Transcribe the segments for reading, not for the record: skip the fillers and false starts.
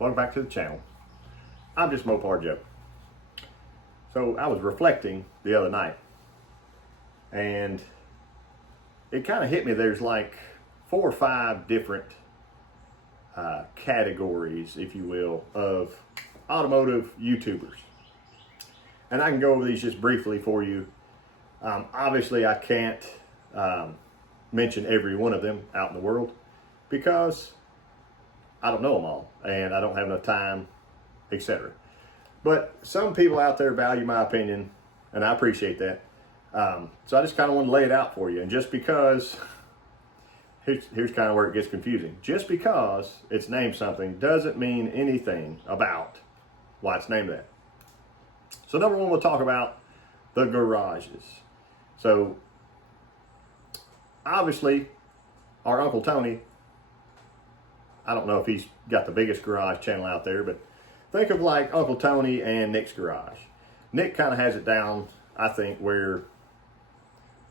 Welcome back to the channel. I'm just Mopar Joe. So I was reflecting the other night and it kind of hit me. There's like 4 or 5 different categories, if you will, of automotive YouTubers. And I can go over these just briefly for you. Obviously I can't mention every one of them out in the world because I don't know them all and I don't have enough time, etc. But some people out there value my opinion and I appreciate that. So I just kind of want to lay it out for you. And just because, here's kind of where it gets confusing. Just because it's named something doesn't mean anything about why it's named that. So number one, we'll talk about the garages. So obviously our Uncle Tony, I don't know if he's got the biggest garage channel out there, but think of like Uncle Tony and Nick's garage. Nick kind of has it down, I think, where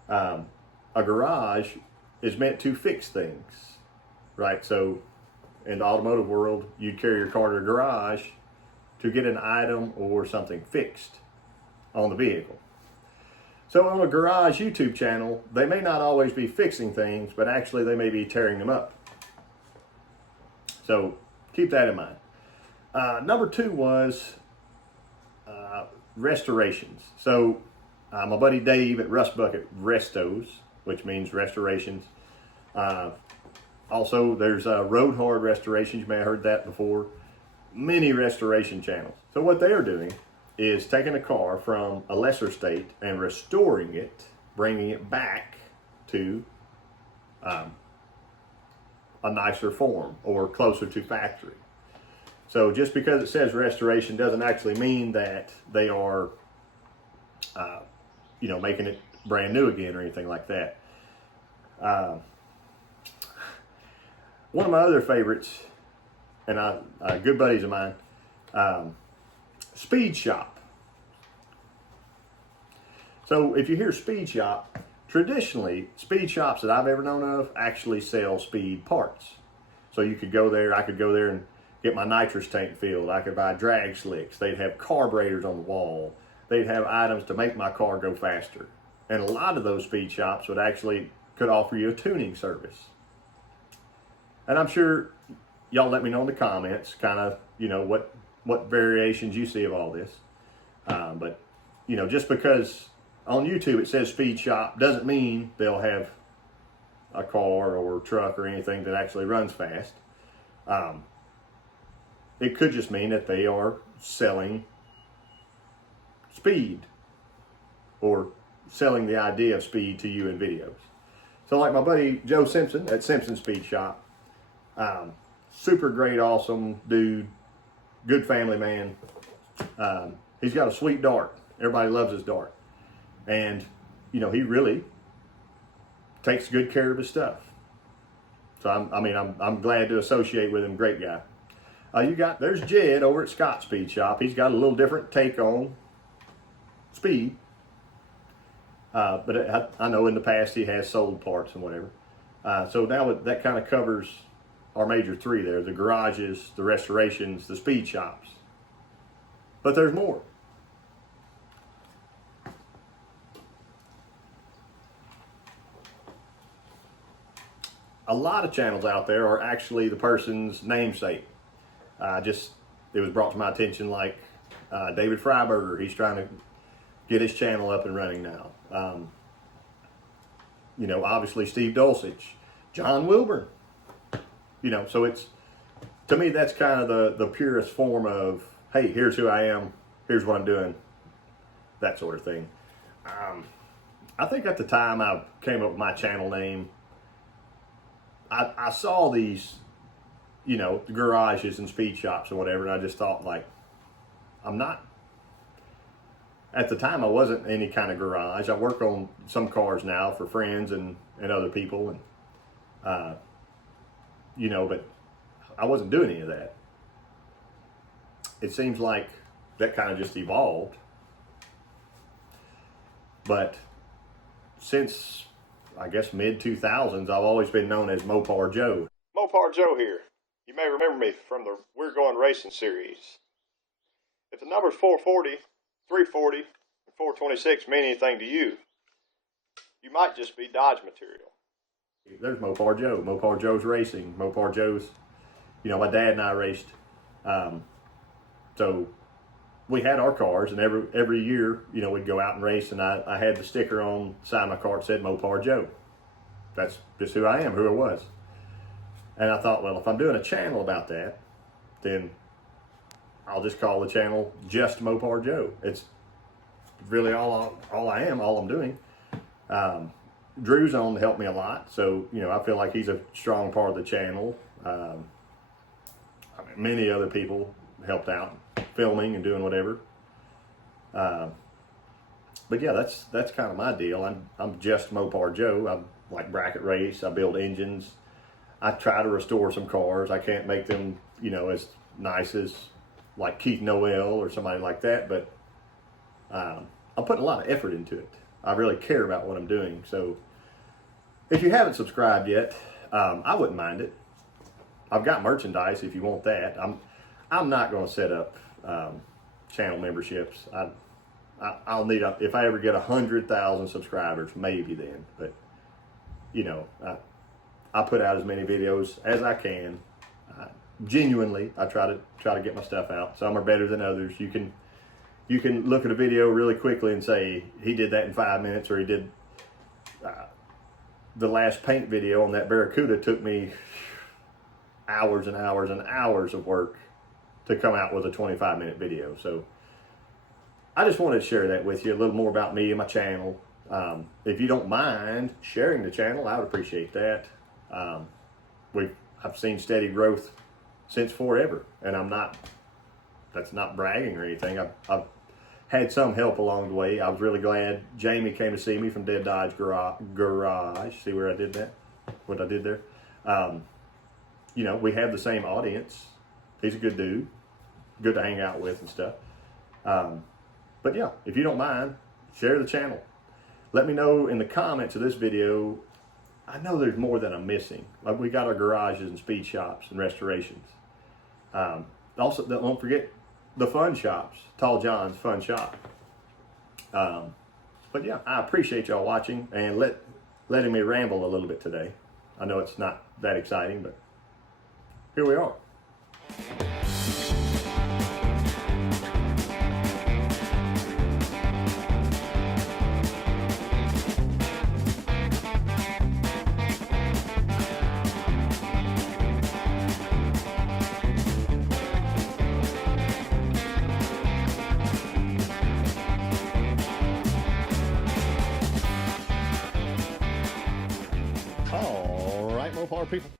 a garage is meant to fix things, right? So in the automotive world, you'd carry your car to a garage to get an item or something fixed on the vehicle. So on a garage YouTube channel, they may not always be fixing things, but actually they may be tearing them up. So keep that in mind. Number 2 was restorations. So my buddy Dave at Rust Bucket Restos, which means restorations. Also, there's Road Hard Restorations. You may have heard that before. Many restoration channels. So what they are doing is taking a car from a lesser state and restoring it, bringing it back to a nicer form or closer to factory. So just because it says restoration doesn't actually mean that they are, making it brand new again or anything like that. One of my other favorites, and good buddies of mine, Speed Shop. So if you hear Speed Shop, traditionally, speed shops that I've ever known of actually sell speed parts. So you could go there, I could go there and get my nitrous tank filled. I could buy drag slicks. They'd have carburetors on the wall. They'd have items to make my car go faster. And a lot of those speed shops could offer you a tuning service. And I'm sure y'all let me know in the comments kind of, what variations you see of all this. But, just because on YouTube it says Speed Shop doesn't mean they'll have a car or truck or anything that actually runs fast. It could just mean that they are selling speed or selling the idea of speed to you in videos. So like my buddy Joe Simpson at Simpson Speed Shop, super great, awesome dude, good family man. He's got a sweet dart. Everybody loves his dart. And, he really takes good care of his stuff. So I'm glad to associate with him. Great guy. There's Jed over at Scott's Speed Shop. He's got a little different take on speed. But I know in the past he has sold parts and whatever. So now that kind of covers our major 3 there: the garages, the restorations, the speed shops. But there's more. A lot of channels out there are actually the person's namesake. It was brought to my attention, like David Freiberger. He's trying to get his channel up and running now. Obviously Steve Dulcich, John Wilburn. So to me, that's kind of the purest form of, hey, here's who I am, here's what I'm doing, that sort of thing. I think at the time I came up with my channel name, I saw these, the garages and speed shops and whatever, and I just thought, like, at the time I wasn't any kind of garage. I work on some cars now for friends and other people, and but I wasn't doing any of that. It seems like that kind of just evolved. But since, I guess, mid-2000s, I've always been known as Mopar Joe. Mopar Joe here. You may remember me from the We're Going Racing series. If the numbers 440, 340, and 426 mean anything to you, you might just be Dodge material. There's Mopar Joe. Mopar Joe's racing. Mopar Joe's, my dad and I raced. So we had our cars, and every year, we'd go out and race, and I had the sticker on the side of my car that said Mopar Joe. That's just who I am, who I was. And I thought, well, if I'm doing a channel about that, then I'll just call the channel just Mopar Joe. It's really all I am, all I'm doing. Drew's on to help me a lot, so I feel like he's a strong part of the channel. Many other people helped out, filming and doing whatever. But yeah, that's kind of my deal. I'm just Mopar Joe. I like bracket race. I build engines. I try to restore some cars. I can't make them, as nice as like Keith Noel or somebody like that, but I'm putting a lot of effort into it. I really care about what I'm doing. So if you haven't subscribed yet, I wouldn't mind it. I've got merchandise if you want that. I'm not going to set up channel memberships. I'll need if I ever get 100,000 subscribers, maybe then. But I put out as many videos as I can. Genuinely, I try to get my stuff out. Some are better than others. You can look at a video really quickly and say he did that in 5 minutes, or he did the last paint video on that Barracuda took me hours and hours and hours of work to come out with a 25-minute video. So I just wanted to share that with you, a little more about me and my channel. If you don't mind sharing the channel, I would appreciate that. I've seen steady growth since forever, and that's not bragging or anything. I've had some help along the way. I was really glad Jamie came to see me from Dead Dodge Garage. See where I did that? What I did there? We have the same audience. He's a good dude, good to hang out with and stuff. But yeah, if you don't mind, share the channel. Let me know in the comments of this video. I know there's more that I'm missing. Like, we got our garages and speed shops and restorations. Also, don't forget the fun shops, Tall John's Fun Shop. But yeah, I appreciate y'all watching and letting me ramble a little bit today. I know it's not that exciting, but here we are. All right, Mopar people.